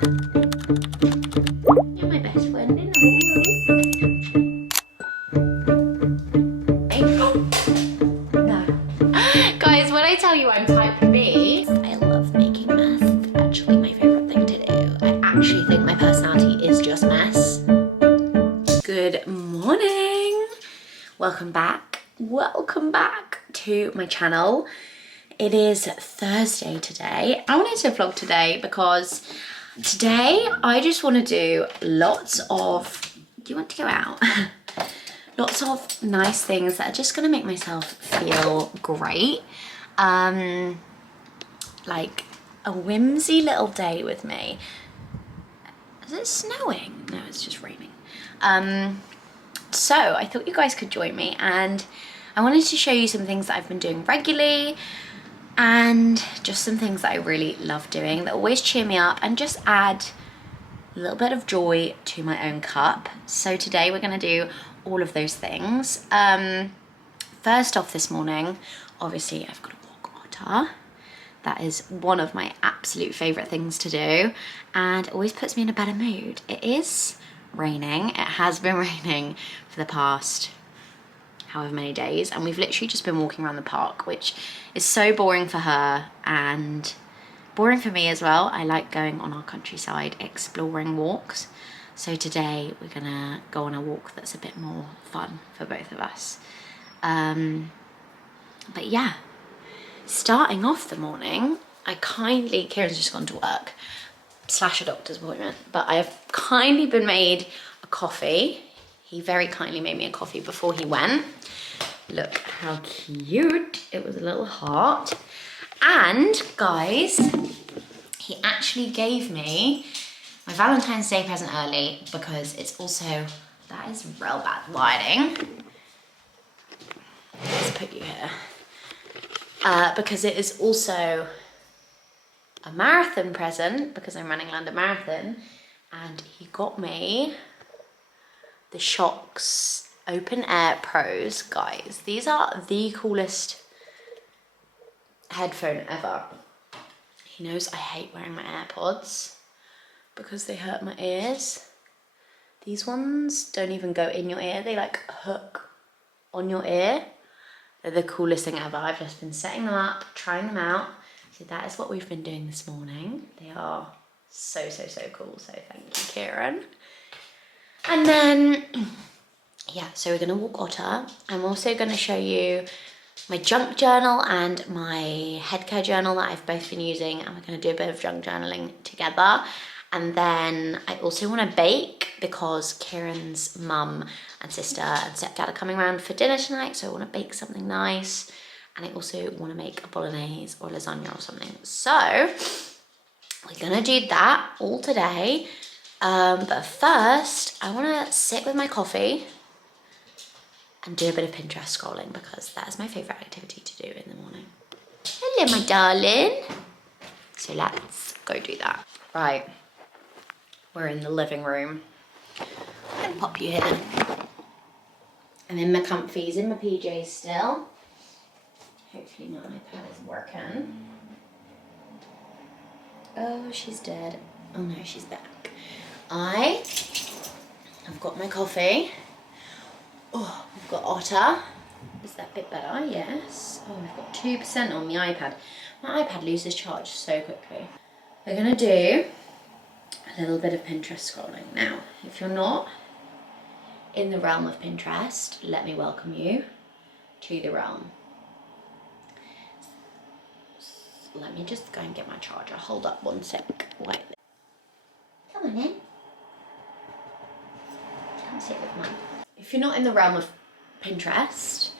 You're my best friend, and no. Guys, when I tell you I'm type B, I love making mess. It's actually my favorite thing to do. I actually think my personality is just mess. Good morning. Welcome back. Welcome back to my channel. It is Thursday today. I wanted to vlog today because today I just want to do lots of, do you want to go out? Lots of nice things that are just going to make myself feel great. Like a whimsy little day with me. Is it snowing? No, it's just raining. So I thought you guys could join me, and I wanted to show you some things that I've been doing regularly and just some things that I really love doing that always cheer me up and just add a little bit of joy to my own cup. So today we're going to do all of those things. First off this morning, obviously I've got to walk Otter. That is one of my absolute favourite things to do and always puts me in a better mood. It is raining. It has been raining for the past however many days, and we've literally just been walking around the park, which is so boring for her and boring for me as well. I like going on our countryside exploring walks. So today we're gonna go on a walk that's a bit more fun for both of us. But yeah, starting off the morning, Kieran's just gone to work / a doctor's appointment, but I have kindly been made a coffee. He very kindly made me a coffee before he went. Look how cute. It was a little heart. And guys, he actually gave me my Valentine's Day present early because it's also, that is real bad lighting. Let's put you here. Because it is also a marathon present because I'm running London Marathon, and he got me the Shocks Open Air Pros. Guys, these are the coolest headphone ever. He knows I hate wearing my AirPods because they hurt my ears. These ones don't even go in your ear, they like hook on your ear. They're the coolest thing ever. I've just been setting them up, trying them out. So that is what we've been doing this morning. They are so cool, so thank you, Kieran. And then, yeah, so we're gonna walk Otter. I'm also gonna show you my junk journal and my head care journal that I've both been using, and we're gonna do a bit of junk journaling together. And then I also wanna bake because Kieran's mum and sister and stepdad are coming around for dinner tonight, so I wanna bake something nice. And I also wanna make a bolognese or lasagna or something. So we're gonna do that all today. But first, I wanna sit with my coffee and do a bit of Pinterest scrolling because that is my favorite activity to do in the morning. Hello, my darling. So let's go do that. Right, we're in the living room. I'm gonna pop you here. I'm in my comfies, in my PJs still. Hopefully my iPad is working. Oh, she's dead. Oh no, she's back. I've got my coffee. Oh, we've got Otter. Is that a bit better? Yes. Oh, we've got 2% on the iPad. My iPad loses charge so quickly. We're gonna do a little bit of Pinterest scrolling. Now, if you're not in the realm of Pinterest, let me welcome you to the realm. Let me just go and get my charger. Hold up one sec. Wait. Come on in. Come sit with mine. If you're not in the realm of Pinterest,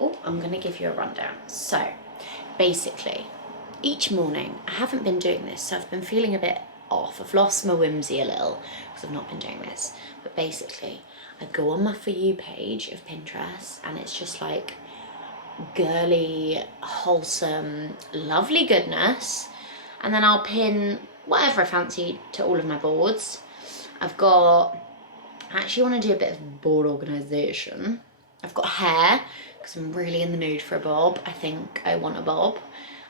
oh, I'm gonna give you a rundown. So, basically, each morning, I haven't been doing this, so I've been feeling a bit off. I've lost my whimsy a little because I've not been doing this. But basically, I go on my For You page of Pinterest, and it's just like girly, wholesome, lovely goodness, and then I'll pin whatever I fancy to all of my boards. I actually want to do a bit of board organisation. I've got hair because I'm really in the mood for a bob. I think I want a bob.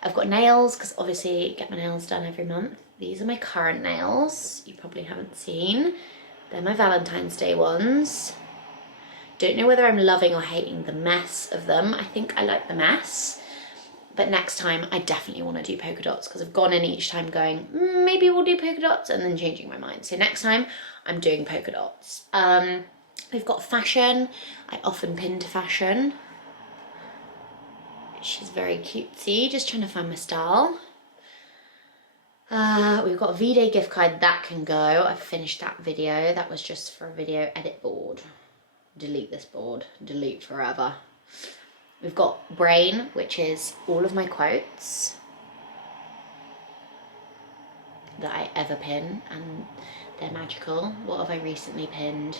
I've got nails because obviously I get my nails done every month. These are my current nails. You probably haven't seen. They're my Valentine's Day ones. Don't know whether I'm loving or hating the mess of them. I think I like the mess. But next time I definitely want to do polka dots because I've gone in each time going, maybe we'll do polka dots, and then changing my mind. So next time I'm doing polka dots. We've got fashion. I often pin to fashion. She's very cutesy, just trying to find my style. We've got a V-Day gift card that can go. I finished that video. That was just for a video edit board. Delete this board. Delete forever. We've got Brain, which is all of my quotes that I ever pin, and they're magical. What have I recently pinned?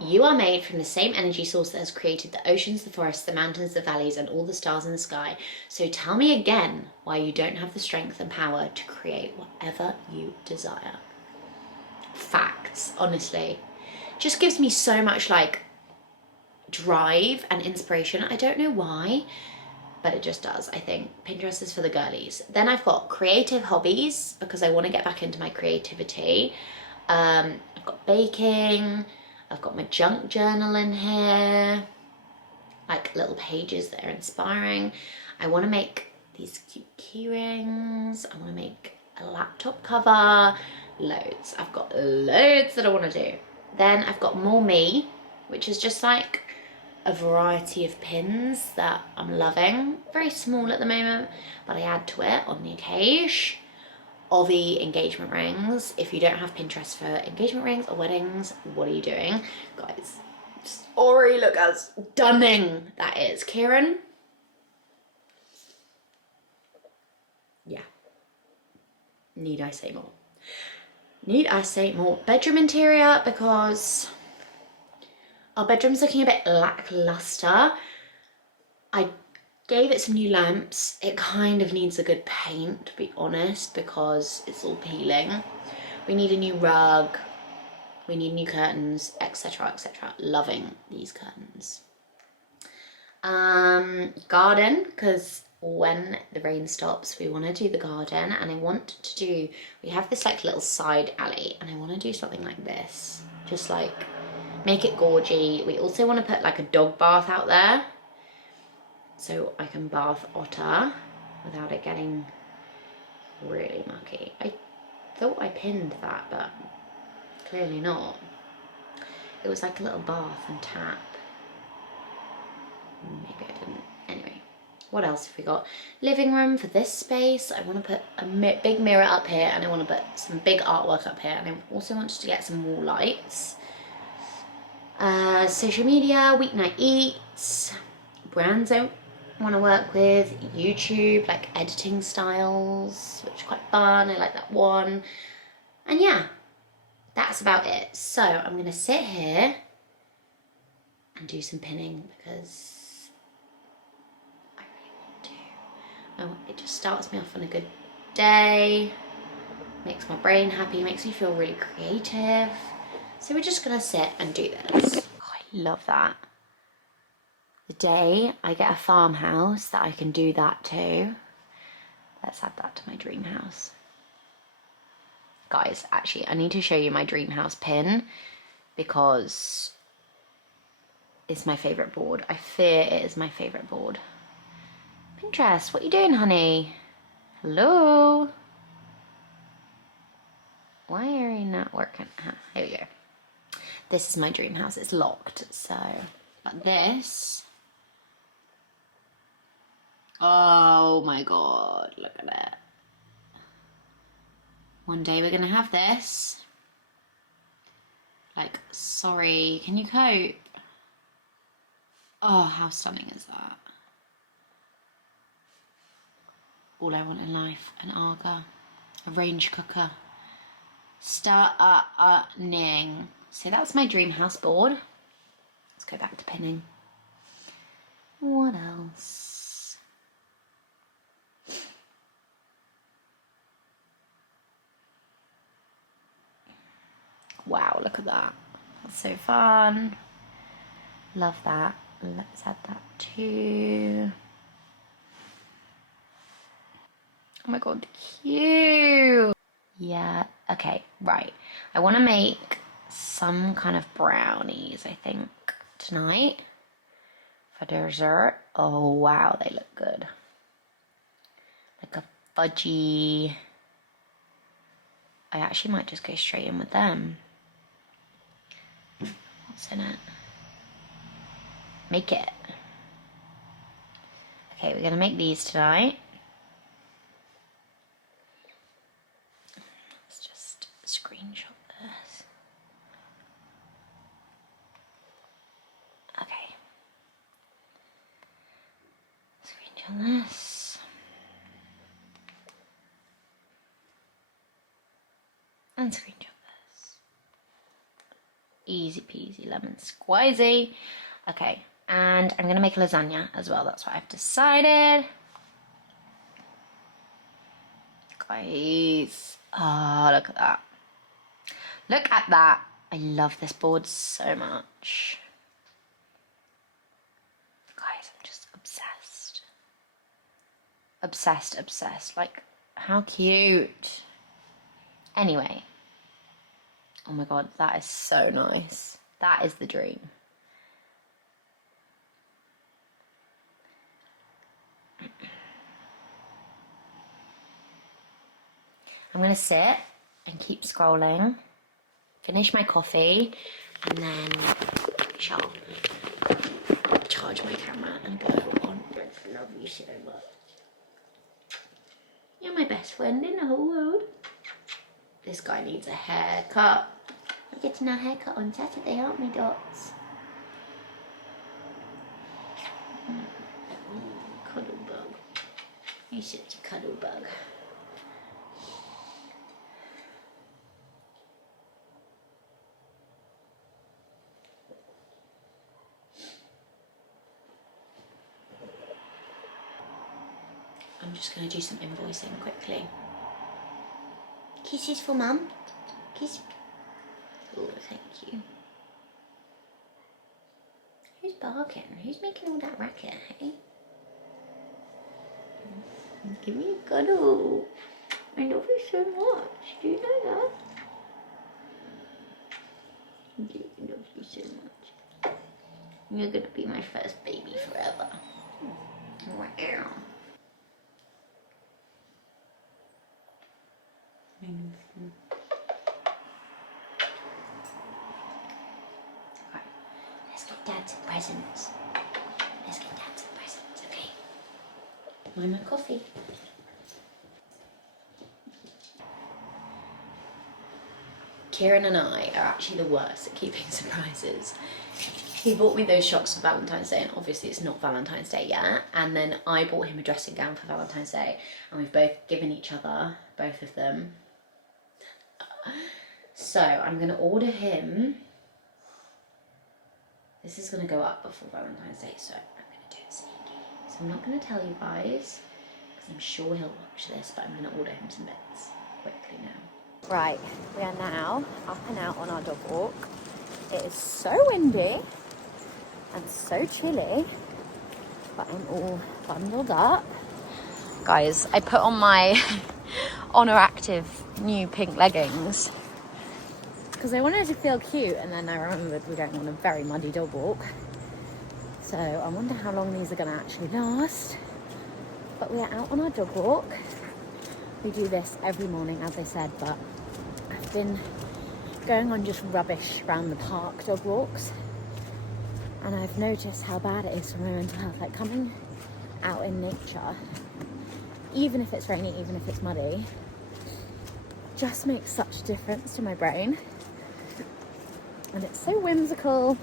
You are made from the same energy source that has created the oceans, the forests, the mountains, the valleys, and all the stars in the sky. So tell me again why you don't have the strength and power to create whatever you desire. Facts, honestly. Just gives me so much like drive and inspiration. I don't know why, but it just does. I think Pinterest is for the girlies. Then I've got creative hobbies because I want to get back into my creativity. I've got baking. I've got my junk journal in here, like little pages that are inspiring. I want to make these cute key rings. I want to make a laptop cover. Loads. I've got loads that I want to do. Then I've got more me, which is just like a variety of pins that I'm loving. Very small at the moment, but I add to it on the occasion. Ovi engagement rings. If you don't have Pinterest for engagement rings or weddings, what are you doing? Guys, sorry, look how stunning that is. Kieran? Yeah. Need I say more? Need I say more? Bedroom interior, because our bedroom's looking a bit lackluster. I gave it some new lamps. It kind of needs a good paint, to be honest, because it's all peeling. We need a new rug. We need new curtains, etc, etc. Loving these curtains. Garden, because when the rain stops, we want to do the garden, and I want to do, we have this like little side alley, and I want to do something like this. Just like make it gorgy. We also want to put like a dog bath out there, so I can bath Otter without it getting really mucky. I thought I pinned that, but clearly not. It was like a little bath and tap. Maybe I didn't. Anyway, what else have we got? Living room for this space. I want to put a big mirror up here, and I want to put some big artwork up here, and I also want to get some wall lights. Social media, weeknight eats, brands I want to work with, YouTube, like editing styles, which are quite fun. I like that one. And yeah, that's about it. So I'm going to sit here and do some pinning because I really want to. It just starts me off on a good day, makes my brain happy, makes me feel really creative. So we're just going to sit and do this. Oh, I love that. The day I get a farmhouse that I can do that too. Let's add that to my dream house. Guys, actually, I need to show you my dream house pin because it's my favourite board. I fear it is my favourite board. Pinterest, what are you doing, honey? Hello? Why are you not working? Here we go. This is my dream house. It's locked, so but this. Oh my god, look at it. One day we're gonna have this. Like, sorry, can you cope? Oh, how stunning is that? All I want in life, an Arga, a range cooker. Stunning. So that's my dream house board. Let's go back to pinning. What else? Wow, look at that. That's so fun. Love that. Let's add that too. Oh my god, cute. Yeah, okay, right. I want to make some kind of brownies, I think, tonight for dessert. Oh wow, they look good. Like a fudgy. I actually might just go straight in with them. What's in it? Make it. Okay, we're gonna make these tonight. Let's just screenshot this. Okay. Screenshot this. And screenshot this. Easy peasy lemon squeezy. Okay, and I'm gonna make a lasagna as well. That's what I've decided. Guys, oh, look at that. Look at that. I love this board so much. Guys, I'm just obsessed. Obsessed, obsessed. Like, how cute. Anyway. Oh my god, that is so nice. That is the dream. I'm going to sit and keep scrolling, finish my coffee, and then I shall charge my camera and go on. I love you so much. You're my best friend in the whole world. This guy needs a haircut. We're getting our haircut on Saturday, aren't we, Dots? Cuddle bug. You're such a cuddle bug. I'm just going to do some invoicing quickly. Kisses for Mum. Kiss. Oh, thank you. Who's barking? Who's making all that racket, hey? Give me a cuddle. I love you so much. Do you know that? I do love you so much. You're going to be my first baby forever. Wow. Right, let's get Dad some presents. Let's get Dad some presents, okay? Mind my coffee. Kieran and I are actually the worst at keeping surprises. He bought me those shocks for Valentine's Day, and obviously it's not Valentine's Day yet. And then I bought him a dressing gown for Valentine's Day, and we've both given each other, both of them. So I'm going to order him. This is going to go up before Valentine's Day, so I'm going to do it sneaky. So I'm not going to tell you guys, because I'm sure he'll watch this, but I'm going to order him some bits quickly now. Right, we are now up and out on our dog walk. It is so windy and so chilly, but I'm all bundled up. Guys, I put on my Honor Active new pink leggings because I wanted to feel cute, and then I remembered we're going on a very muddy dog walk. So I wonder how long these are going to actually last. But we are out on our dog walk. We do this every morning, as I said, but I've been going on just rubbish around the park dog walks, and I've noticed how bad it is for my mental health. Like, coming out in nature, even if it's rainy, even if it's muddy, just makes such a difference to my brain. And it's so whimsical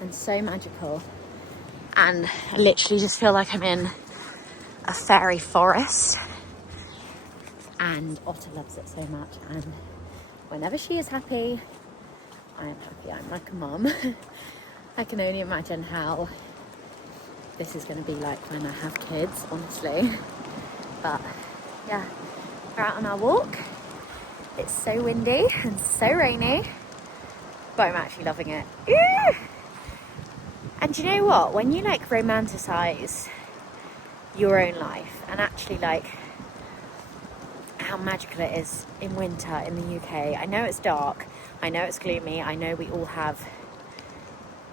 and so magical, and I literally just feel like I'm in a fairy forest. And Otter loves it so much, and whenever she is happy, I am happy. I'm like a mum. I can only imagine how this is going to be like when I have kids, honestly. But yeah, we're out on our walk. It's so windy and so rainy, but I'm actually loving it. And you know what? When you like romanticize your own life, and actually like how magical it is in winter in the UK. I know it's dark, I know it's gloomy, I know we all have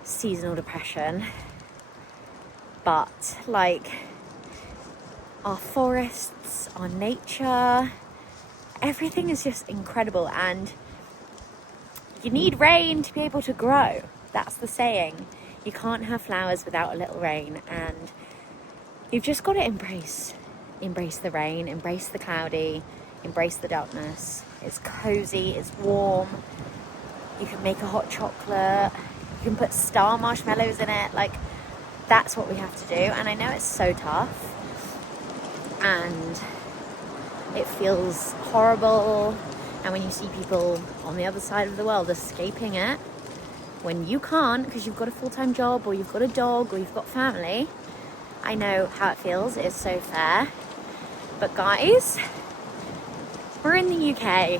seasonal depression, but like our forests, our nature, everything is just incredible. And you need rain to be able to grow. That's the saying. You can't have flowers without a little rain, and you've just got to embrace the rain, embrace the cloudy, embrace the darkness. It's cozy, it's warm. You can make a hot chocolate, you can put star marshmallows in it. Like, that's what we have to do. And I know it's so tough and it feels horrible, and when you see people on the other side of the world escaping it, when you can't because you've got a full-time job or you've got a dog or you've got family, I know how it feels. It is so fair. But guys, we're in the UK.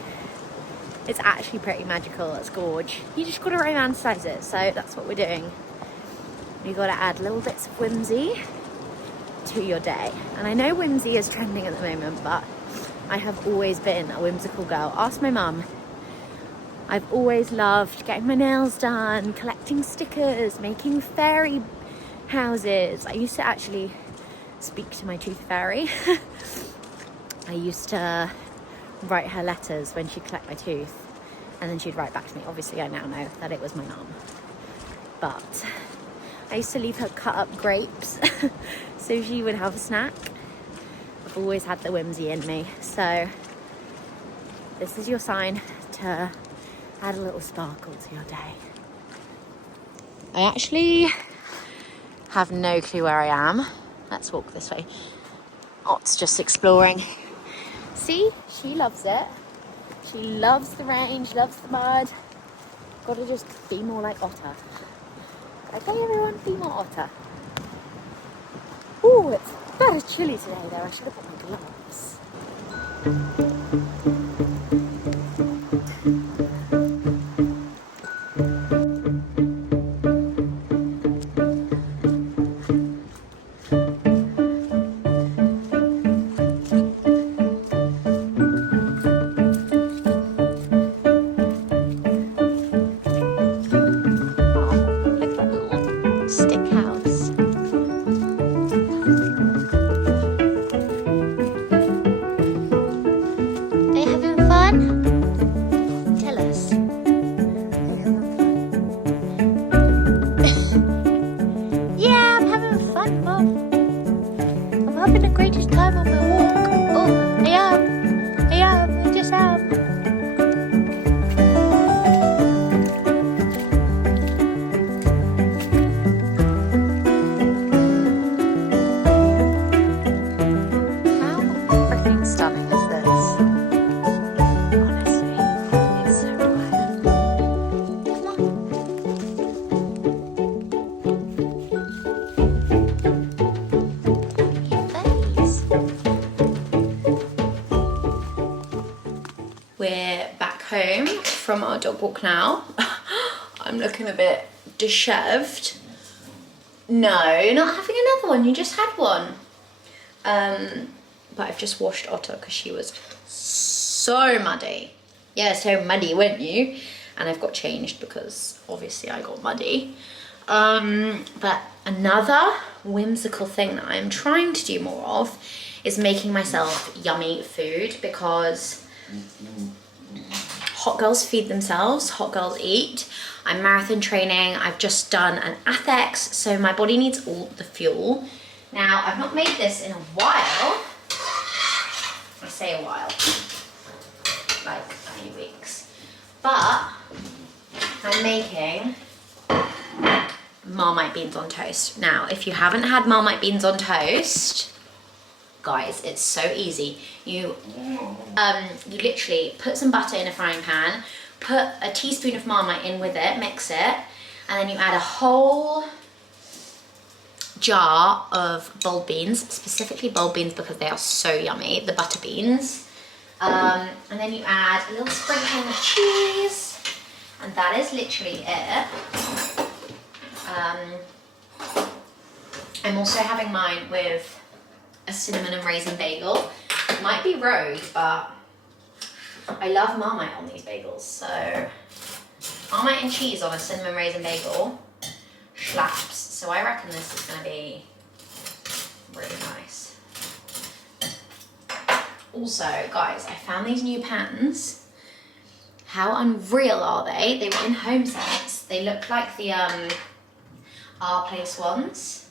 It's actually pretty magical. It's gorge. You just got to romanticize it. So that's what we're doing. You've got to add little bits of whimsy to your day. And I know whimsy is trending at the moment, but I have always been a whimsical girl. Ask my mum. I've always loved getting my nails done, collecting stickers, making fairy houses. I used to actually speak to my tooth fairy. I used to write her letters when she'd collect my tooth, and then she'd write back to me. Obviously I now know that it was my mum, but I used to leave her cut up grapes so she would have a snack. I've always had the whimsy in me, so this is your sign to add a little sparkle to your day. I actually have no clue where I am. Let's walk this way. Ot's just exploring. See, she loves it. She loves the rain, she loves the mud. Gotta just be more like Otter. Okay, everyone, be more Otter. Ooh, it's very chilly today though. I should have put my gloves. We're back home from our dog walk now. I'm looking a bit dishevelled. No, you're not having another one, you just had one. But I've just washed Otter because she was so muddy. Yeah, so muddy, weren't you? And I've got changed because obviously I got muddy. But another whimsical thing that I'm trying to do more of is making myself yummy food, because hot girls feed themselves, hot girls eat. I'm marathon training, I've just done an ATHEX, so my body needs all the fuel. Now, I've not made this in a while. I say a while, like a few weeks. But I'm making Marmite beans on toast. Now, if you haven't had Marmite beans on toast, guys, it's so easy. You literally put some butter in a frying pan, put a teaspoon of Marmite in with it, mix it, and then you add a whole jar of bulb beans, specifically bulb beans because they are so yummy, the butter beans. And then you add a little sprinkling of cheese, and that is literally it. I'm also having mine with a cinnamon and raisin bagel. It might be rogue, but I love Marmite on these bagels, so Marmite and cheese on a cinnamon raisin bagel slaps. So I reckon this is going to be really nice. Also, guys, I found these new pans. How unreal are they? They were in Home Sense. They look like the Our Place ones.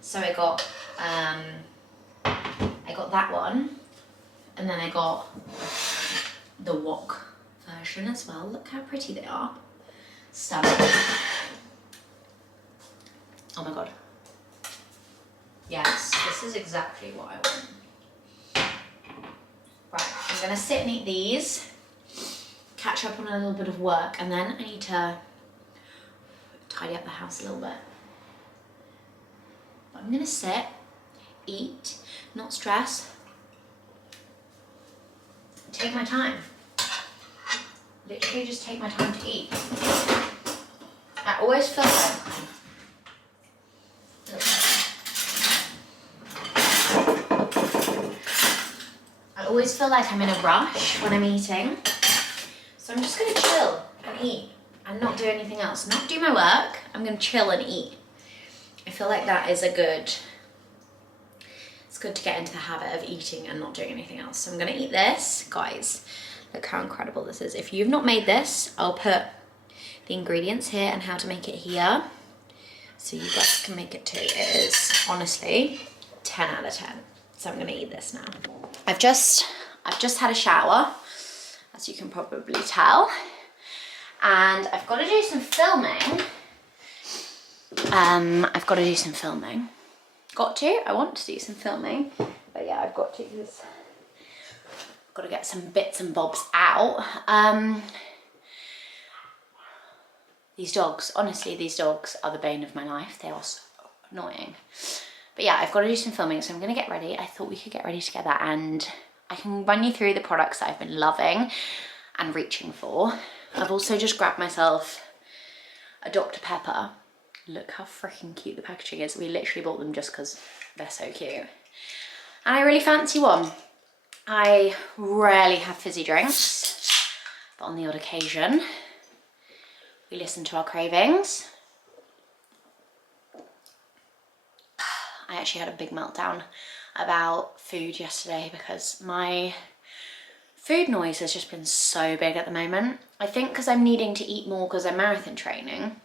So I got that one, and then I got the wok version as well. Look how pretty they are. Stunning. Oh my god. Yes, this is exactly what I want. Right, I'm gonna sit and eat these, catch up on a little bit of work, and then I need to tidy up the house a little bit. But I'm gonna sit, eat, not stress, take my time. Literally just take my time to eat. I always feel like I'm in a rush when I'm eating. So I'm just gonna chill and eat and not do anything else. Not do my work, I'm gonna chill and eat. I feel like that is it's good to get into the habit of eating and not doing anything else. So I'm gonna eat this. Guys, look how incredible this is. If you've not made this, I'll put the ingredients here and how to make it here, so you guys can make it too. It is honestly 10 out of 10. So I'm gonna eat this now. I've just had a shower, as you can probably tell, and I've got to do some filming. I want to do some filming, but yeah, I've got to, because I've got to get some bits and bobs out. These dogs, honestly, these dogs are the bane of my life. They are so annoying. But yeah, I've got to do some filming, so I'm going to get ready. I thought we could get ready together and I can run you through the products that I've been loving and reaching for. I've also just grabbed myself a Dr. Pepper. Look how freaking cute the packaging is. We literally bought them just because they're so cute. And I really fancy one. I rarely have fizzy drinks, but on the odd occasion, we listen to our cravings. I actually had a big meltdown about food yesterday because my food noise has just been so big at the moment. I think because I'm needing to eat more because I'm marathon training.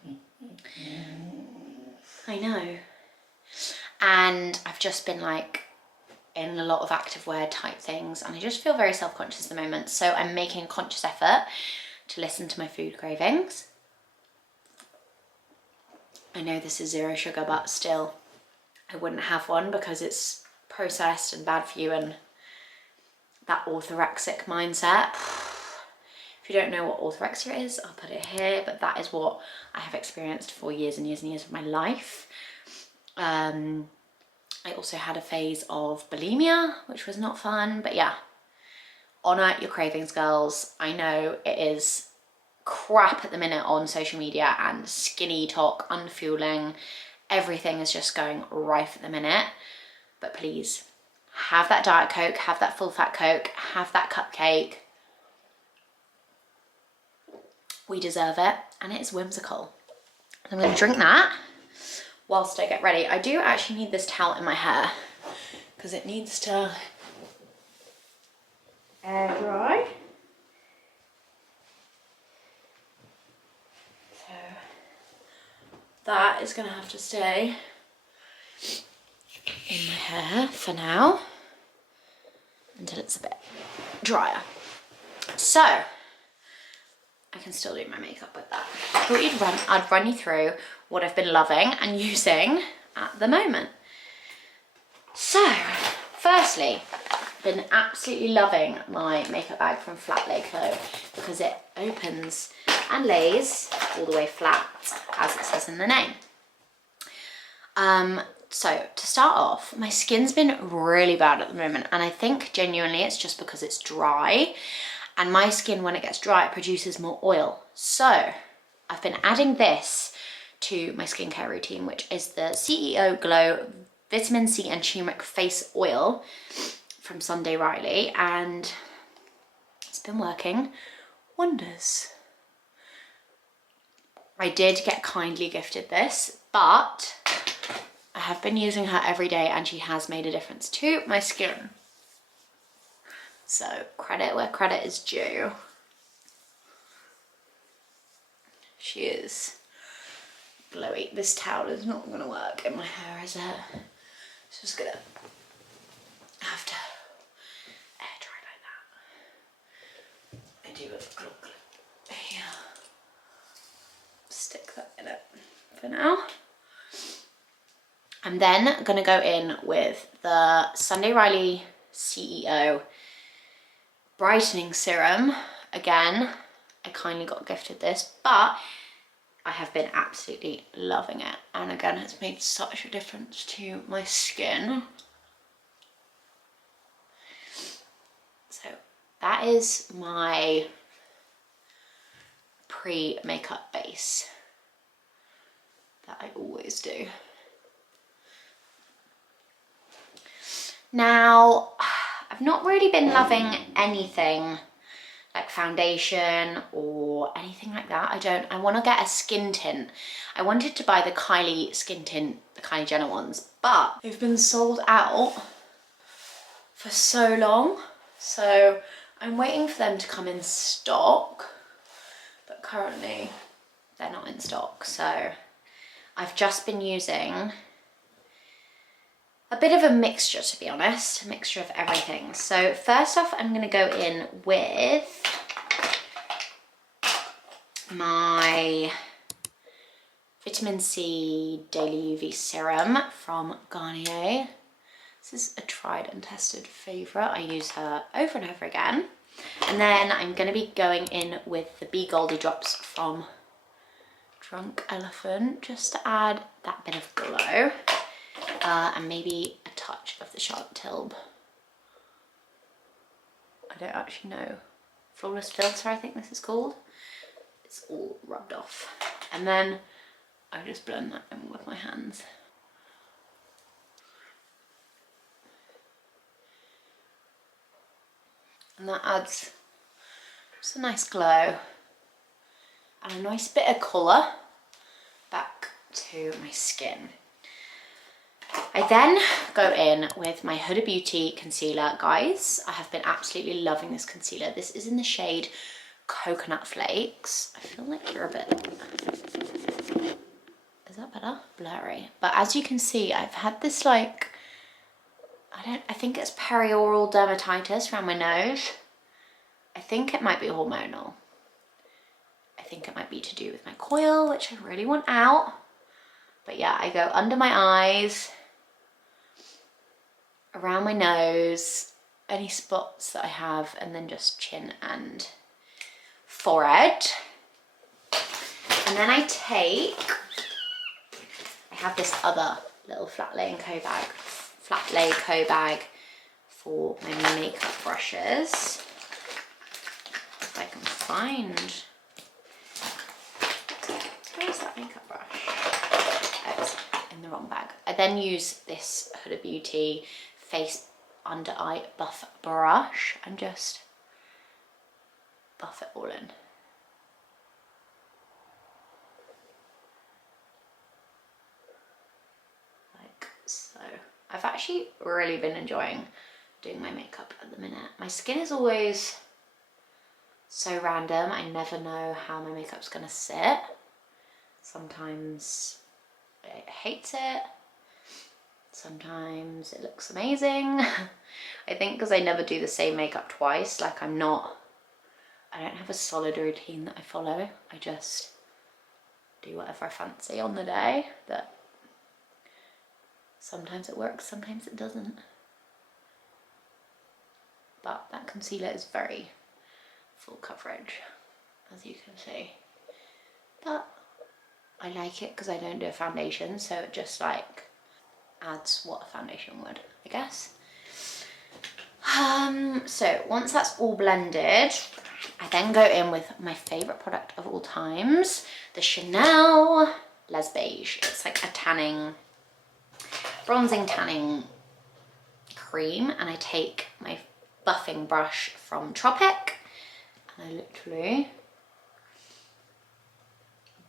I know. And I've just been like in a lot of activewear type things, and I just feel very self-conscious at the moment. So I'm making a conscious effort to listen to my food cravings. I know this is 0 sugar, but still, I wouldn't have one because it's processed and bad for you, and that orthorexic mindset. If you don't know what orthorexia is, I'll put it here, but that is what I have experienced for years and years and years of my life. I also had a phase of bulimia, which was not fun, but yeah, honour your cravings, girls. I know it is crap at the minute on social media and skinny talk, unfueling. Everything is just going rife at the minute, but please have that Diet Coke, have that full fat Coke, have that cupcake. We deserve it, and it is whimsical. I'm going to drink that whilst I get ready. I do actually need this towel in my hair because it needs to air dry. So that is going to have to stay in my hair for now until it's a bit drier. So I can still do my makeup with that. I thought I'd run you through what I've been loving and using at the moment. So, firstly, I've been absolutely loving my makeup bag from Flat Lay Co because it opens and lays all the way flat, as it says in the name. So to start off, my skin's been really bad at the moment, and I think genuinely it's just because it's dry. And my skin, when it gets dry, it produces more oil. So I've been adding this to my skincare routine, which is the CEO Glow vitamin C and turmeric face oil from Sunday Riley, and it's been working wonders. I did get kindly gifted this, but I have been using her every day and she has made a difference to my skin. So credit where credit is due. She is glowy. This towel is not going to work in my hair, is it? It's just going to have to air dry like that. I do a glue here. Stick that in it for now. I'm then going to go in with the Sunday Riley CEO brightening serum. Again, I kindly got gifted this, but I have been absolutely loving it, and again it's made such a difference to my skin. So that is my pre-makeup base that I always do. Now, I've not really been loving anything like foundation or anything like that. I want to get a skin tint. I wanted to buy the Kylie skin tint, the Kylie Jenner ones, but they've been sold out for so long. So I'm waiting for them to come in stock, but currently they're not in stock. So I've just been using a bit of a mixture, to be honest, a mixture of everything. So first off, I'm going to go in with my vitamin C daily UV serum from Garnier. This is a tried and tested favourite. I use her over and over again. And then I'm going to be going in with the Be Goldy drops from Drunk Elephant, just to add that bit of glow. And maybe a touch of the Charlotte Tilbury. I don't actually know. Flawless Filter, I think this is called. It's all rubbed off. And then I just blend that in with my hands. And that adds just a nice glow and a nice bit of colour back to my skin. I then go in with my Huda Beauty concealer. Guys, I have been absolutely loving this concealer. This is in the shade Coconut Flakes. I feel like you're a bit, is that better? Blurry. But as you can see, I've had this like, I think it's perioral dermatitis around my nose. I think it might be hormonal. I think it might be to do with my coil, which I really want out. But yeah, I go under my eyes, around my nose, any spots that I have, and then just chin and forehead. And then I have this other little flat lay co bag for my makeup brushes. If I can find, where's that makeup brush? Oh, it's in the wrong bag. I then use this Huda Beauty face under eye buff brush and just buff it all in. Like so. I've actually really been enjoying doing my makeup at the minute. My skin is always so random. I never know how my makeup's gonna sit. Sometimes it hates it. Sometimes it looks amazing. I think because I never do the same makeup twice, like I don't have a solid routine that I follow. I just do whatever I fancy on the day. That sometimes it works, sometimes it doesn't. But that concealer is very full coverage, as you can see. But I like it because I don't do a foundation, so it just like adds what a foundation would, I guess. So once that's all blended, I then go in with my favourite product of all times, the Chanel Les Beige. It's like a tanning bronzing tanning cream, and I take my buffing brush from Tropic and I literally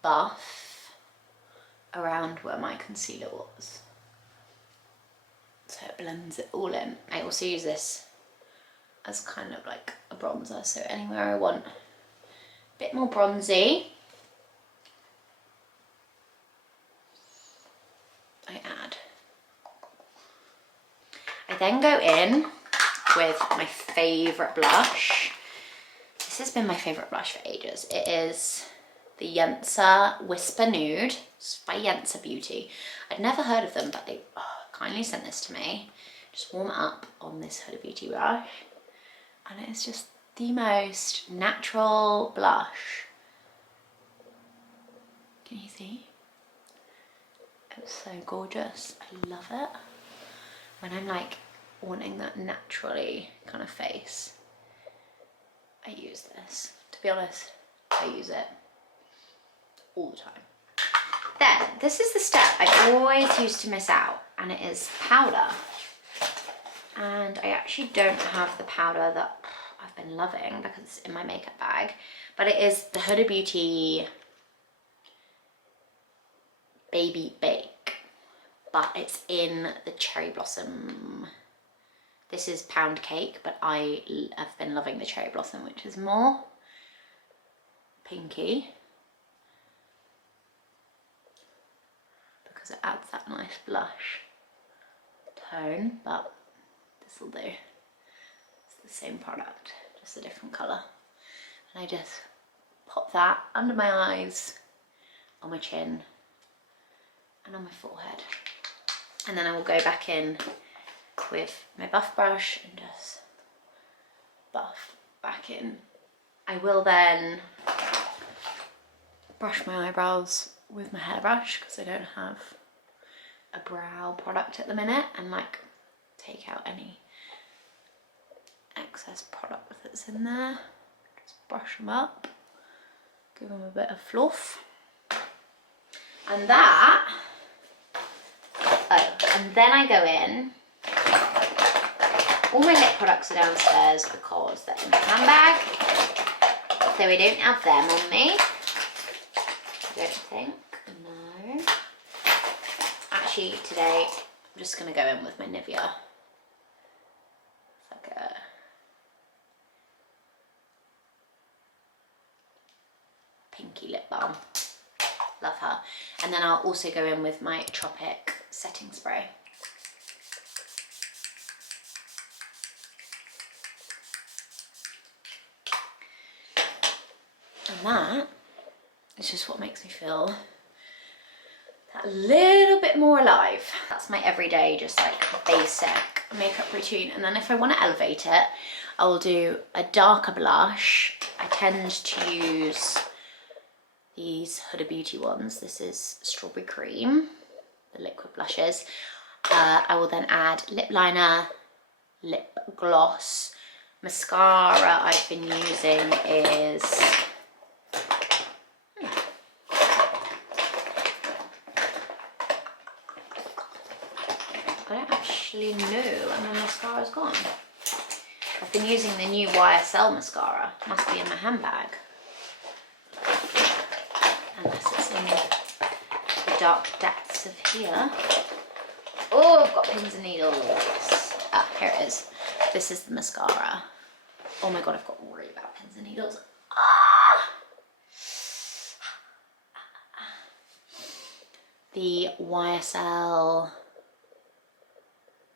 buff around where my concealer was, so it blends it all in. I also use this as kind of like a bronzer, so anywhere I want a bit more bronzy, I add. I then go in with my favourite blush. This has been my favourite blush for ages. It is the Yensa Whisper Nude. It's by Yensa Beauty. I'd never heard of them, but they kindly sent this to me. Just warm it up on this Huda Beauty brush. And it is just the most natural blush. Can you see? It's so gorgeous. I love it. When I'm like wanting that naturally kind of face, I use this. To be honest, I use it all the time. Then, this is the step I always used to miss out, and it is powder. And I actually don't have the powder that I've been loving because it's in my makeup bag, but it is the Huda Beauty Baby Bake, but it's in the Cherry Blossom. This is Pound Cake, but I have been loving the Cherry Blossom, which is more pinky because it adds that nice blush tone, but this will do. It's the same product, just a different colour. And I just pop that under my eyes, on my chin, and on my forehead. And then I will go back in with my buff brush and just buff back in. I will then brush my eyebrows with my hairbrush because I don't have a brow product at the minute, and like take out any excess product that's in there. Just brush them up, give them a bit of fluff. And that, and then I go in. All my lip products are downstairs because they're in my handbag, so I don't have them on me. I don't think, no. Actually, today I'm just gonna go in with my Nivea. It's like a pinky lip balm. Love her. And then I'll also go in with my Tropic setting spray. And that is just what makes me feel a little bit more alive. That's my everyday, just like basic makeup routine. And then if I want to elevate it, I will do a darker blush. I tend to use these Huda Beauty ones. This is Strawberry Cream, the liquid blushes. I will then add lip liner, lip gloss. Mascara I've been using is I don't actually know when my mascara's gone. I've been using the new YSL mascara. Must be in my handbag. Unless it's in the dark depths of here. Oh, I've got pins and needles. Ah, here it is. This is the mascara. Oh my god, I've got really bad pins and needles. Ah! The YSL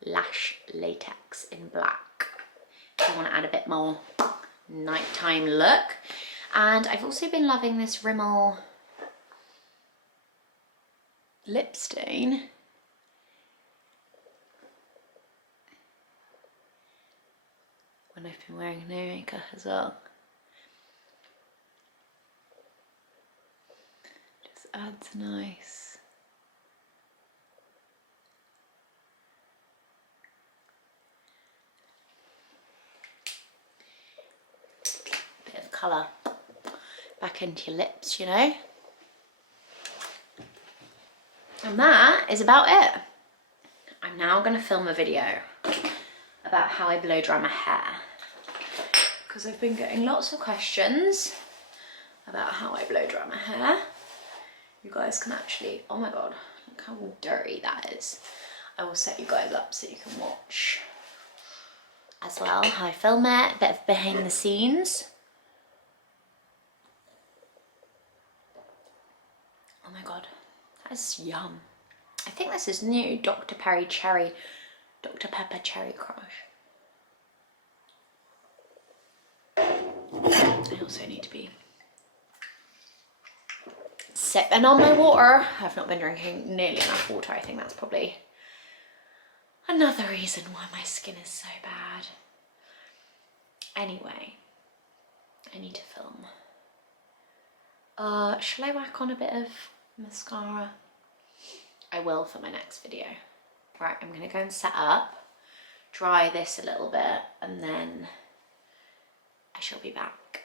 Lash Latex in black. If you want to add a bit more nighttime look. And I've also been loving this Rimmel lip stain. When I've been wearing no makeup as well. Just adds nice. Bit of colour back into your lips, you know. And that is about it. I'm now gonna film a video about how I blow dry my hair, because I've been getting lots of questions about how I blow dry my hair. You guys can actually, oh my god, look how dirty that is. I will set you guys up so you can watch as well how I film it, a bit of behind the scenes. Oh my god, that is yum. I think this is new, Dr. Pepper Cherry Crush. I also need to be sipping on my water. I've not been drinking nearly enough water. I think that's probably another reason why my skin is so bad. Anyway, I need to film. Shall I whack on a bit of mascara? I will for my next video. Right, I'm gonna go and set up, dry this a little bit, and then I shall be back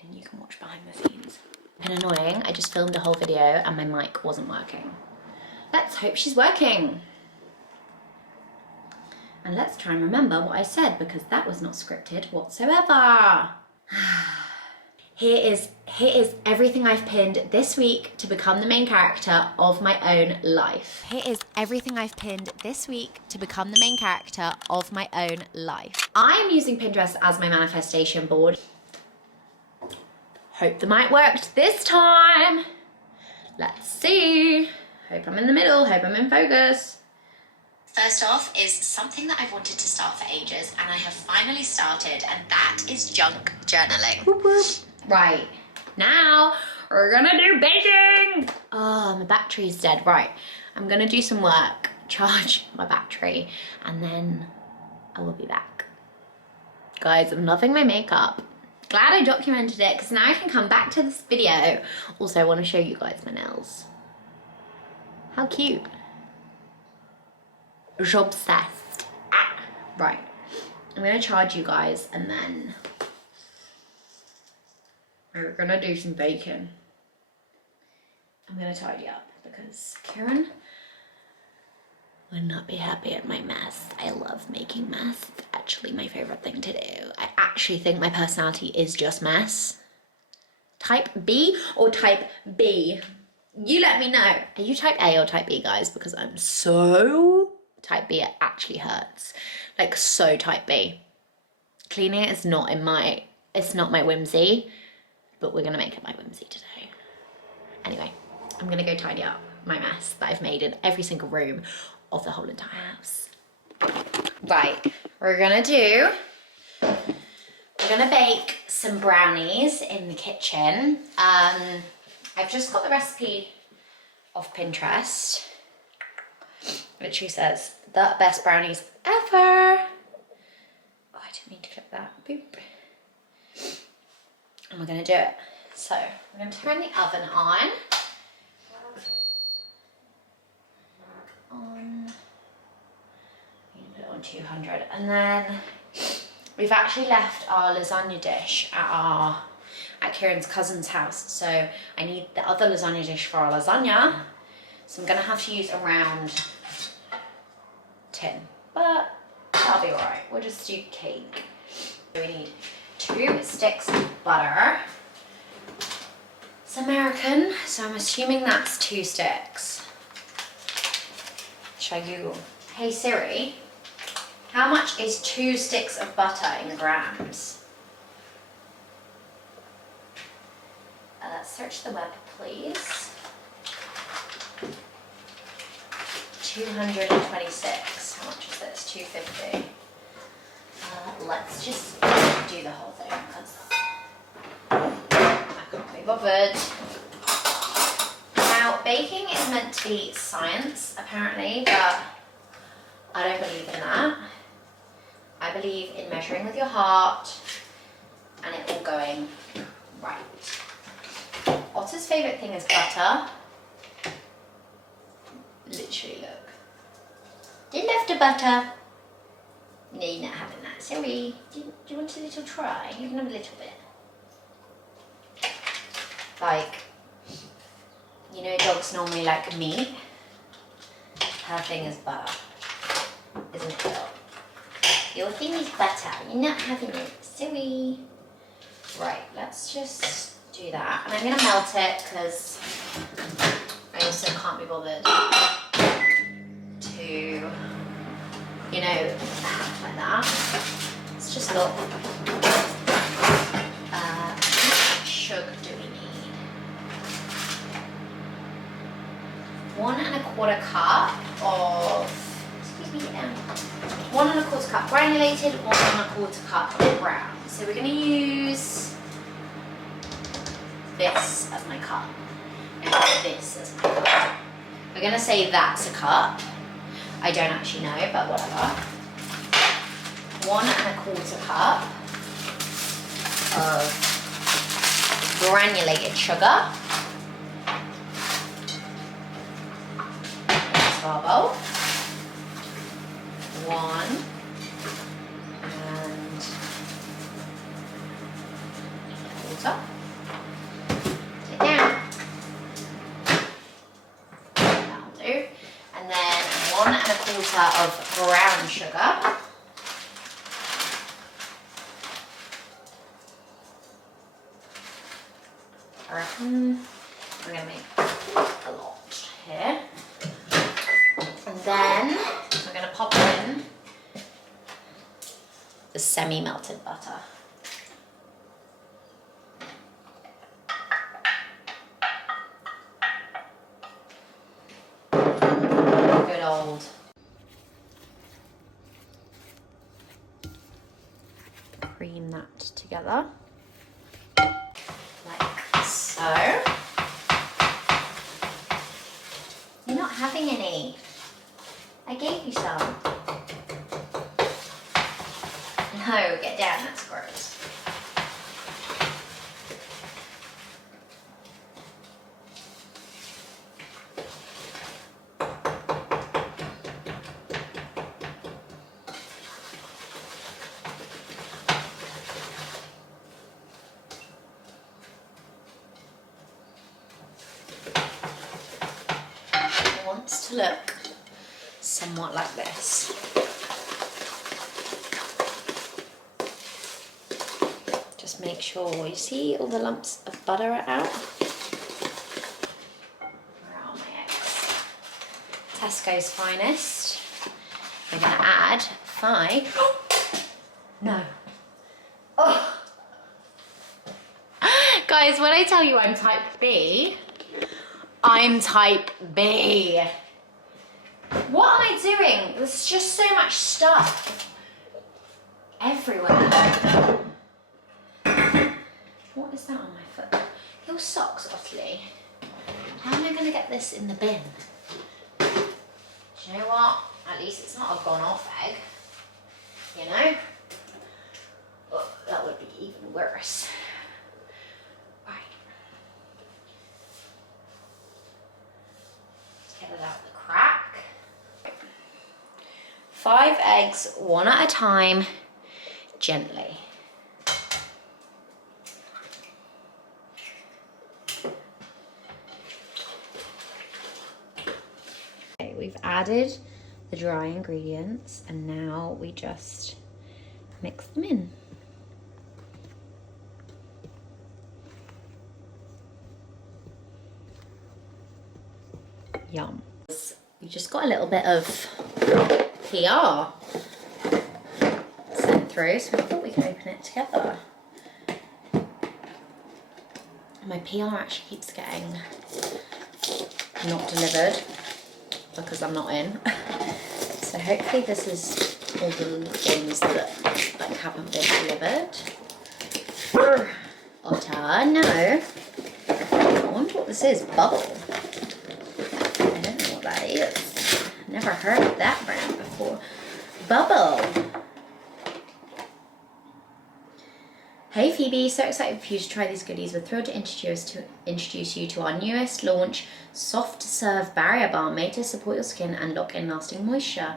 and you can watch behind the scenes. And annoying, I just filmed a whole video and my mic wasn't working. Let's hope she's working. And let's try and remember what I said, because that was not scripted whatsoever. Here is everything I've pinned this week to become the main character of my own life. Here is everything I've pinned this week to become the main character of my own life. I'm using Pinterest as my manifestation board. Hope the mic worked this time. Let's see. Hope I'm in the middle, hope I'm in focus. First off is something that I've wanted to start for ages, and I have finally started, and that is junk journaling. Whoop whoop. Right, now we're gonna do baking. Oh, my battery's dead. Right, I'm gonna do some work, charge my battery, and then I will be back. Guys, I'm loving my makeup. Glad I documented it, because now I can come back to this video. Also, I want to show you guys my nails. How cute. J'obsessed. Ah. Right, I'm gonna charge you guys, and then we're gonna do some baking. I'm gonna tidy up because Kieran would not be happy at my mess. I love making mess. It's actually my favorite thing to do. I actually think my personality is just mess. Type B or type B? You let me know. Are you type A or type B, guys? Because I'm so type B, it actually hurts. Like, so type B. Cleaning is not in my, it's not my whimsy, but we're gonna make it my whimsy today. Anyway, I'm gonna go tidy up my mess that I've made in every single room of the whole entire house. Right, we're gonna bake some brownies in the kitchen. I've just got the recipe off Pinterest. Literally says, the best brownies ever. Oh, I didn't mean to clip that. Boop. And we're gonna do it. So, we're gonna turn the oven on. Put it on 200. And then we've actually left our lasagna dish at Kieran's cousin's house. So I need the other lasagna dish for our lasagna. So I'm gonna have to use a round tin, but that'll be all right. We'll just do cake. So we need 2 sticks of butter. It's American, so I'm assuming that's 2 sticks. Should I Google? Hey Siri, how much is 2 sticks of butter in grams? Let's search the web, please. 226. How much is this? 250. Let's just do the whole thing because I can't be bothered. Now, baking is meant to be science, apparently, but I don't believe in that. I believe in measuring with your heart and it all going right. Otter's favourite thing is butter. Literally, look. You love the butter. No, you're not having that. Sorry. Do you want a little try? You can have a little bit. Like, you know, dogs normally like meat. Her thing is butter. isn't it, Bill? Your thing is butter. You're not having it. Sorry. Right, let's just do that. And I'm going to melt it because I also can't be bothered to, you know, like that. Let's just look. How much sugar do we need? 1¼ cup of, excuse me, 1¼ cup granulated, 1¼ cup brown. So we're going to use this as my cup and this as my cup. We're going to say that's a cup. I don't actually know, but whatever. 1¼ cup of granulated sugar. Into our bowl. 1 and 1/4. Take it down. That'll do. And then 1¼ of brown sugar. I reckon we're going to make a lot here. And then we're going to pop in the semi-melted butter. Good old. Cream that together. Like so. You're not having any. I gave you some. No, get down, that's gross. It wants to look somewhat like this. Just make sure you see all the lumps of butter are out. Where are my eggs? Tesco's finest. We're going to add 5. No. Oh. Guys, when I tell you I'm type B, I'm type B. What am I doing? There's just so much stuff everywhere. What is that on my foot? Your socks, Ottilie. How am I going to get this in the bin? Do you know what? At least it's not a gone off egg. You know? Oh, that would be even worse. Right. Let's get it out the crack. 5 eggs, 1 at a time, gently. Okay, we've added the dry ingredients and now we just mix them in. Yum. We just got a little bit of PR sent through, so I thought we could open it together. My PR actually keeps getting not delivered because I'm not in. So hopefully this is all the things that like haven't been delivered. Otter, no. I wonder what this is. Bubble. I don't know what that is. Never heard of that brand before. Bubble. Hey Phoebe, so excited for you to try these goodies. We're thrilled to introduce you to our newest launch, Soft Serve Barrier Balm, made to support your skin and lock in lasting moisture.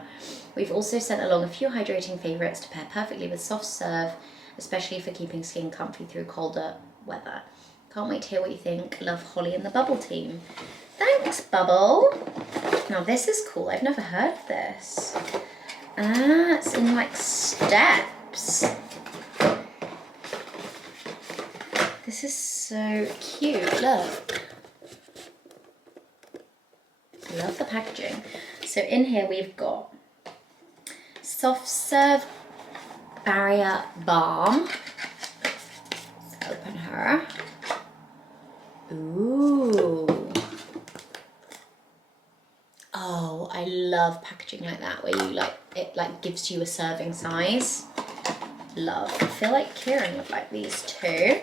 We've also sent along a few hydrating favourites to pair perfectly with Soft Serve, especially for keeping skin comfy through colder weather. Can't wait to hear what you think. Love, Holly and the Bubble team. Thanks, Bubble. Now this is cool. I've never heard of this. Ah, it's in like steps. This is so cute, look. I love the packaging. So in here we've got soft serve barrier balm. Let's open her. Ooh. Oh, I love packaging like that, where you like, it like gives you a serving size. Love. I feel like Kieran would like these too.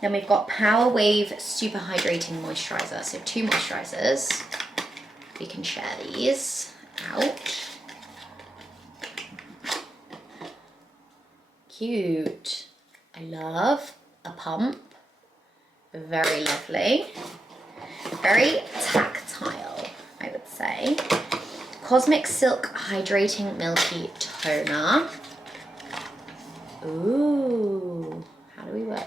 Then we've got Power Wave Super Hydrating Moisturiser. So 2 moisturisers. We can share these out. Cute. I love a pump. Very lovely. Very tactile, I would say. Cosmic Silk Hydrating Milky Toner. Ooh, how do we work?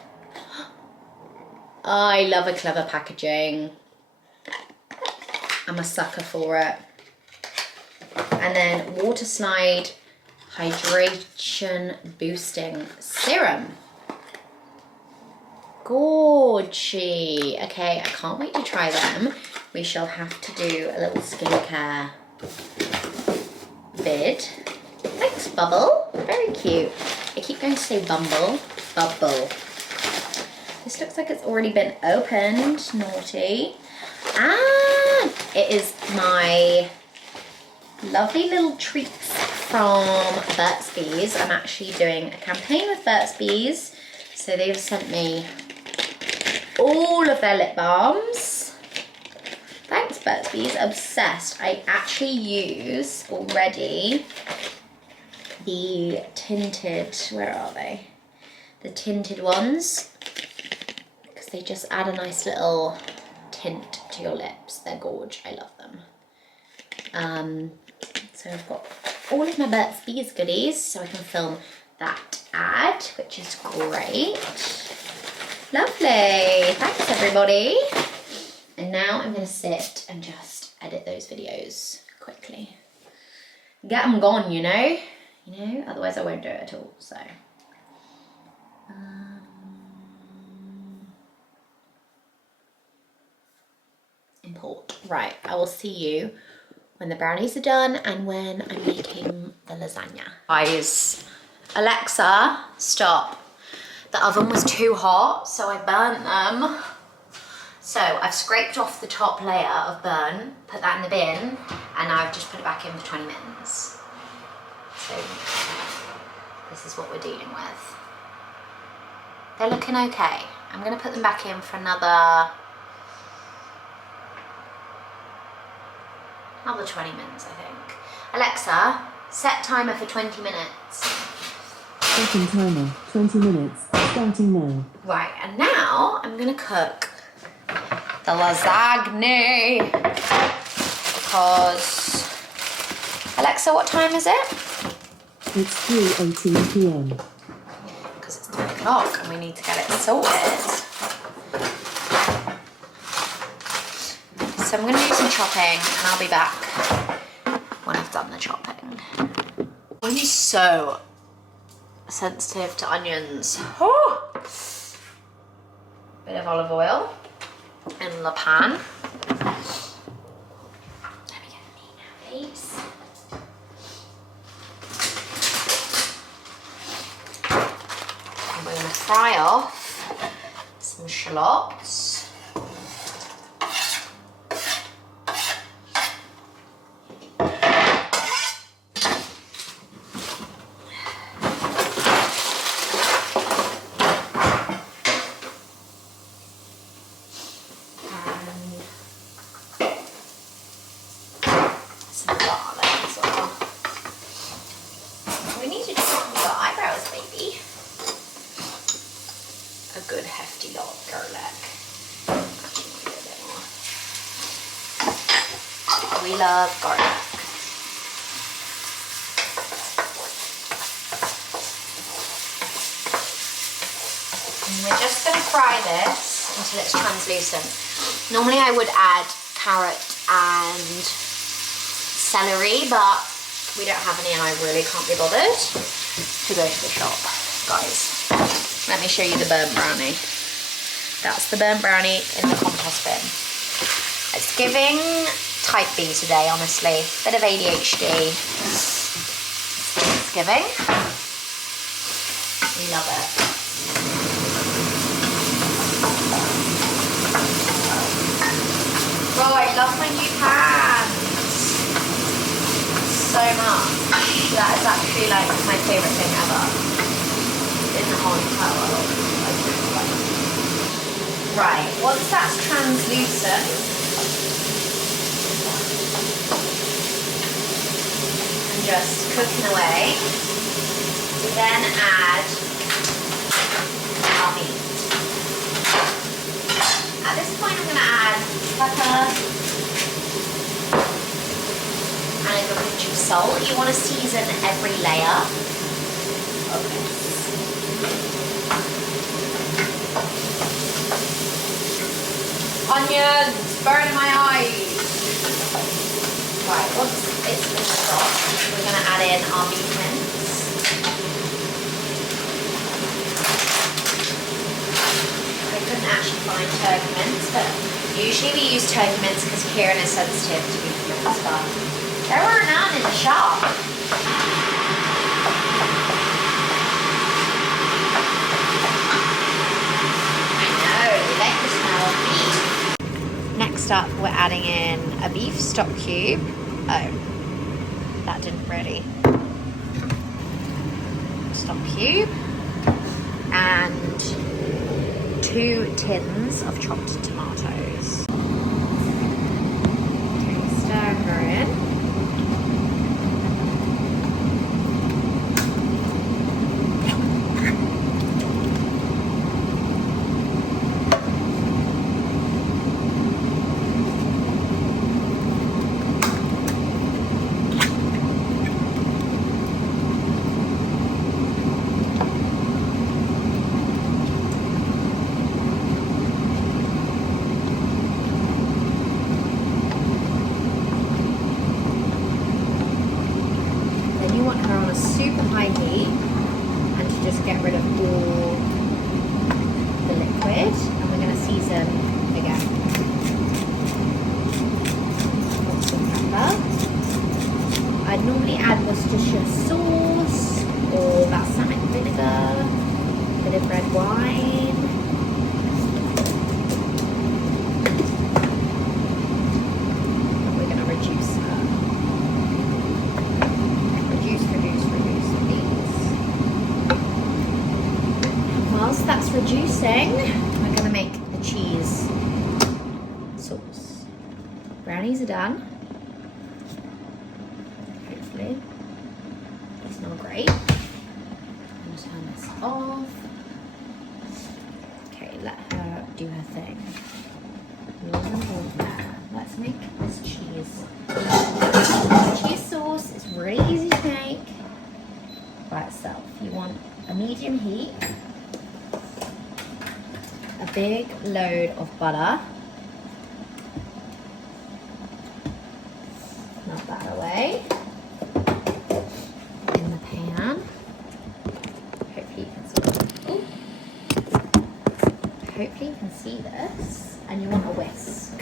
I love a clever packaging. I'm a sucker for it. And then Water Slide Hydration Boosting Serum. Gorgy. Okay, I can't wait to try them. We shall have to do a little skincare vid. Thanks, Bubble. Very cute. I keep going to say Bumble. Bubble. This looks like it's already been opened. Naughty. Ah, it is my lovely little treats from Burt's Bees. I'm actually doing a campaign with Burt's Bees. So they've sent me all of their lip balms. Thanks, Burt's Bees. Obsessed. I actually use already the tinted, where are they? The tinted ones. Because they just add a nice little tint to your lips. They're gorge. I love them. So I've got all of my Burt's Bees goodies so I can film that ad, which is great. Lovely. Thanks, everybody. And now I'm going to sit and just edit those videos quickly. Get them gone, you know? Otherwise I won't do it at all, so. Import. Right, I will see you when the brownies are done and when I'm making the lasagna. Guys, Alexa, stop. The oven was too hot, so I burnt them. So I've scraped off the top layer of burn, put that in the bin, and now I've just put it back in for 20 minutes. So this is what we're dealing with. They're looking okay. I'm gonna put them back in for another 20 minutes, I think. Alexa, set timer for 20 minutes. Setting timer, 20 minutes, starting now. Right, and now I'm gonna cook the lasagna because, Alexa, what time is it? It's 3:18 p.m. Because it's 3 o'clock and we need to get it sorted. So I'm gonna do some chopping and I'll be back when I've done the chopping. I'm so sensitive to onions. Oh! Bit of olive oil in the pan. Let me get a neat now, please. And we're gonna fry off some shallots. Good hefty lot of garlic. Actually, a bit more. We love garlic. And we're just going to fry this until it's translucent. Normally I would add carrot and celery, but we don't have any and I really can't be bothered to go to the shop. Guys, let me show you the burnt brownie. That's the burnt brownie in the compost bin. It's giving type B today, honestly. Bit of ADHD. It's giving. We love it. Oh, I love my new pants so much. That is actually like my favourite thing ever in the whole entire world. Right, once that's translucent, and just cooking away, we then add our meat. At this point I'm going to add pepper and a pinch of salt. You want to season every layer of this. Onions, burning my eyes. Right, once it's mixed off, we're going to add in our beef mince. I couldn't actually find turkey mince, but usually we use turkey mince because Kieran is sensitive to beef mince, but there were none in the shop. I know, we like the smell of beef. Next up, we're adding in a beef stock cube. Oh, that didn't really. Stock cube. And 2 tins of chopped tomatoes. Okay, stir her in. I'd normally add Worcestershire sauce or balsamic vinegar, a bit of red wine. And we're going to reduce her. Reduce these. Whilst that's reducing, we're going to make the cheese sauce. Brownies are done. They smell great. I'm going to turn this off. Okay, let her do her thing. Let's make this cheese. The cheese sauce is really easy to make by itself. You want a medium heat, a big load of butter. Melt that away. Hopefully you can see this, and you want a whisk.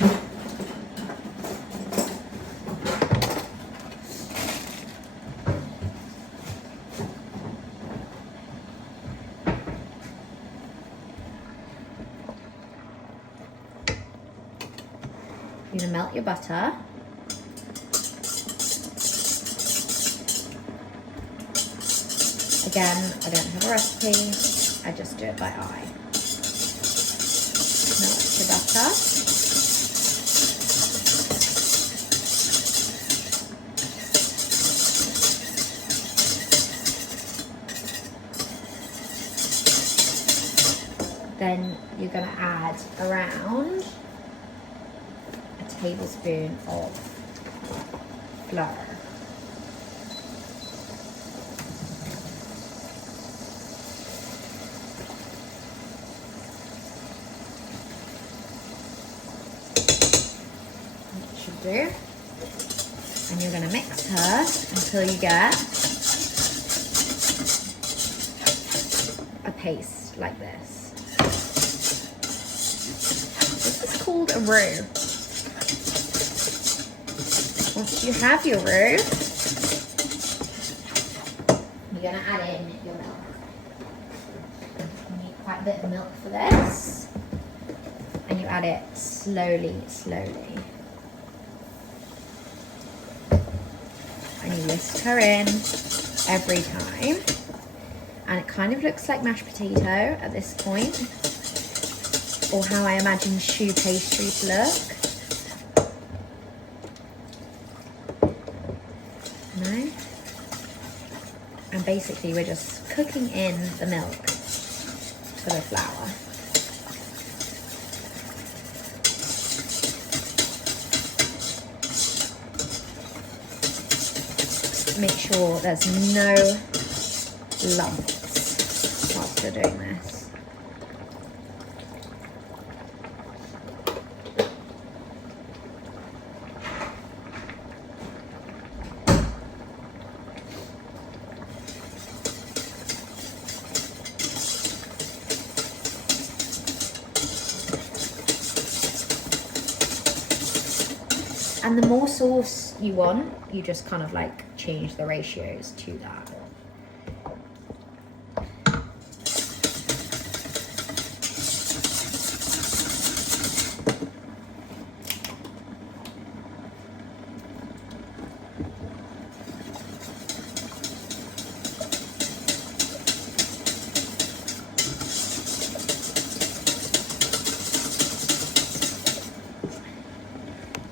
You're going to melt your butter. Again, I don't have a recipe, I just do it by eye. Melt your butter. Then you're going to add around a tablespoon of flour. Do. And you're going to mix her until you get a paste like this. This is called a roux. Once you have your roux, you're going to add in your milk. You need quite a bit of milk for this. And you add it slowly, slowly. And you whisk her in every time. And it kind of looks like mashed potato at this point, or how I imagine choux pastry to look. No? And basically we're just cooking in the milk to the flour. Make sure there's no lumps whilst you're doing this. And the more sauce you want, you just kind of like change the ratios to that.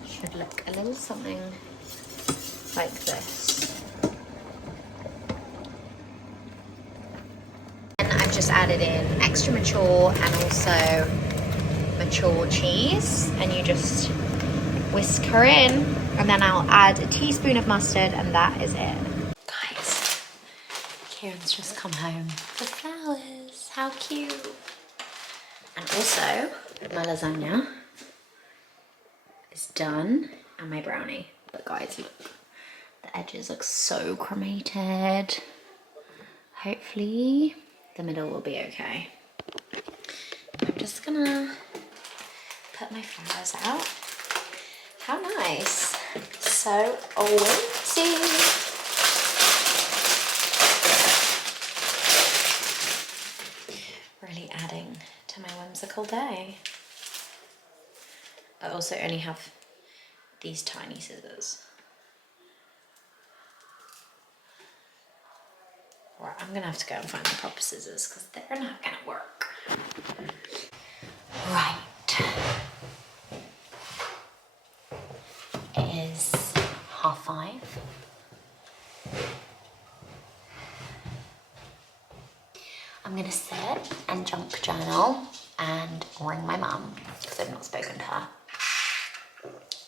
Should look a little something like this. And I've just added in extra mature and also mature cheese, and you just whisk her in, and then I'll add a teaspoon of mustard, and that is it. Guys, Kieran's just come home with flowers. How cute. And also, my lasagna is done, and my brownie. But guys, look, the edges look so cremated. Hopefully the middle will be okay. I'm just gonna put my flowers out. How nice. So whimsy. Really adding to my whimsical day. I also only have these tiny scissors. Right, I'm gonna have to go and find the proper scissors because they're not gonna work. Right. It is 5:30. I'm gonna sit and junk journal and ring my mum because I've not spoken to her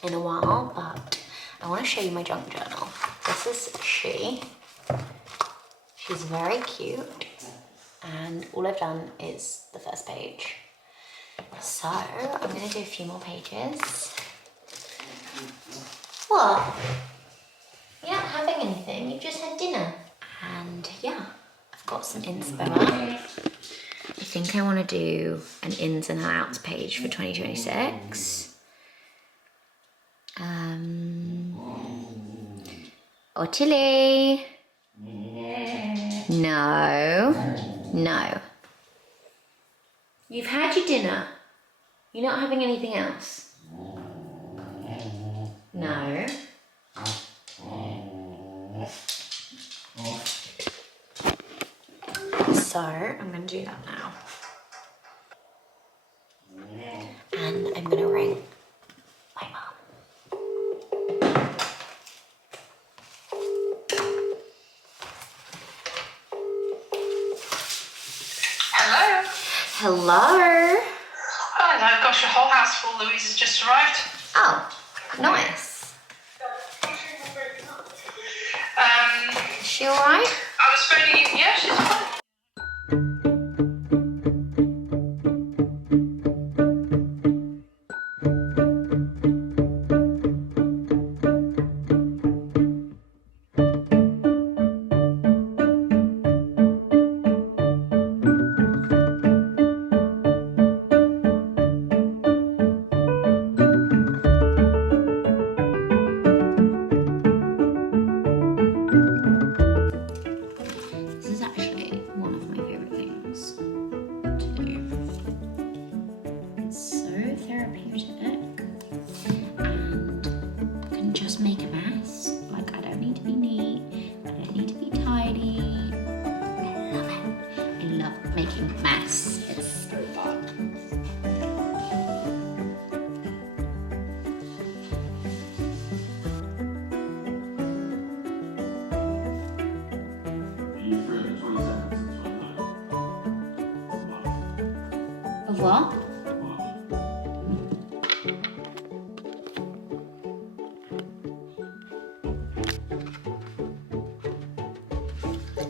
in a while, but I want to show you my junk journal. This is she. She's very cute, and all I've done is the first page. So I'm going to do a few more pages. What? You're not having anything, you've just had dinner. And yeah, I've got some inspo. I think I want to do an ins and outs page for 2026. Tilly. No. You've had your dinner. You're not having anything else? No. So I'm going to do that now. And I'm going to ring my mum. Hello. Oh, no, gosh, your whole house full. Louise has just arrived. Oh, nice. Is she alright? I was phoning you. Yeah, she's fine. revoir.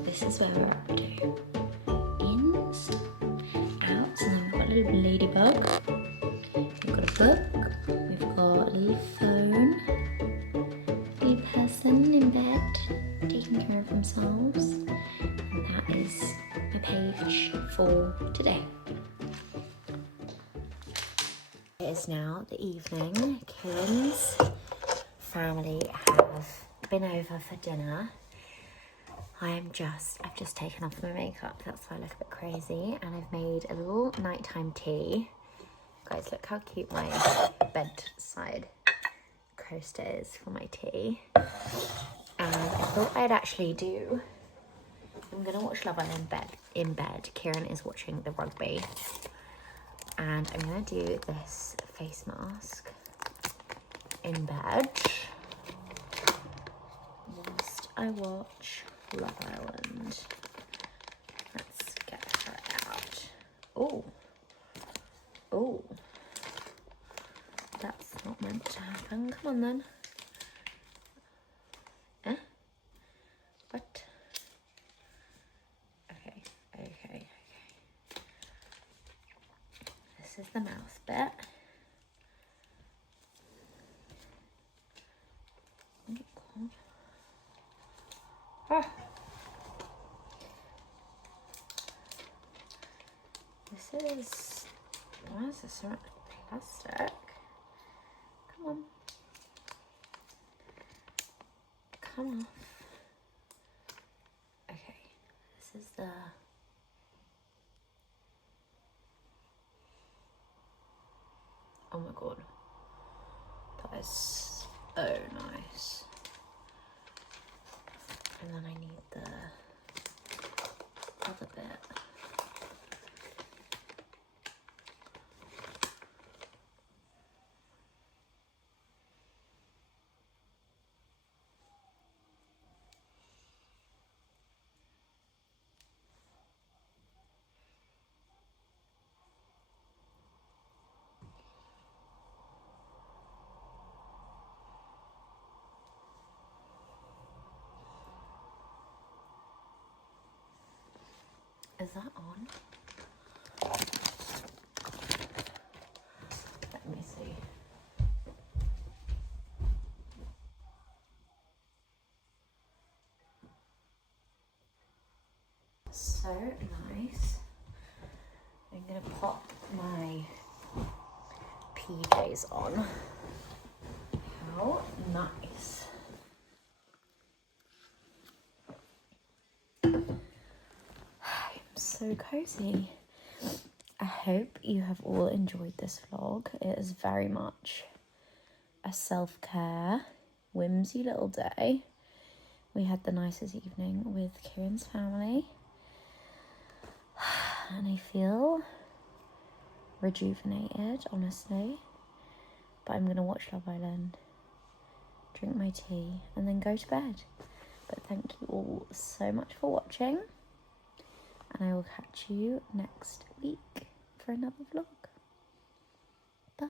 This is where we're up to. Ins, outs, and then we've got a little ladybug. We've got a book. We've got a little phone. A little person in bed taking care of themselves. And that is my page for today. It is now the evening. Kieran's family have been over for dinner. I've just taken off my makeup, that's why I look a bit crazy, and I've made a little nighttime tea. Guys, look how cute my bedside coaster is for my tea. And I thought I'd actually do, I'm gonna watch Love Island in bed. Kieran is watching the rugby. And I'm gonna do this face mask in bed whilst I watch Love Island. Let's get her out. Oh, that's not meant to happen. Come on then. What? Okay. This is the mouth bit. Oh. Why is this so much plastic? Come on. Come off. Okay, this is the... Oh my god. That is so nice. And then I need the other bit. Is that on? Let me see. So nice. I'm gonna pop my PJs on. How nice. So cozy. I hope you have all enjoyed this vlog. It is very much a self-care, whimsy little day. We had the nicest evening with Kieran's family. And I feel rejuvenated, honestly. But I'm going to watch Love Island, drink my tea, and then go to bed. But thank you all so much for watching. And I will catch you next week for another vlog.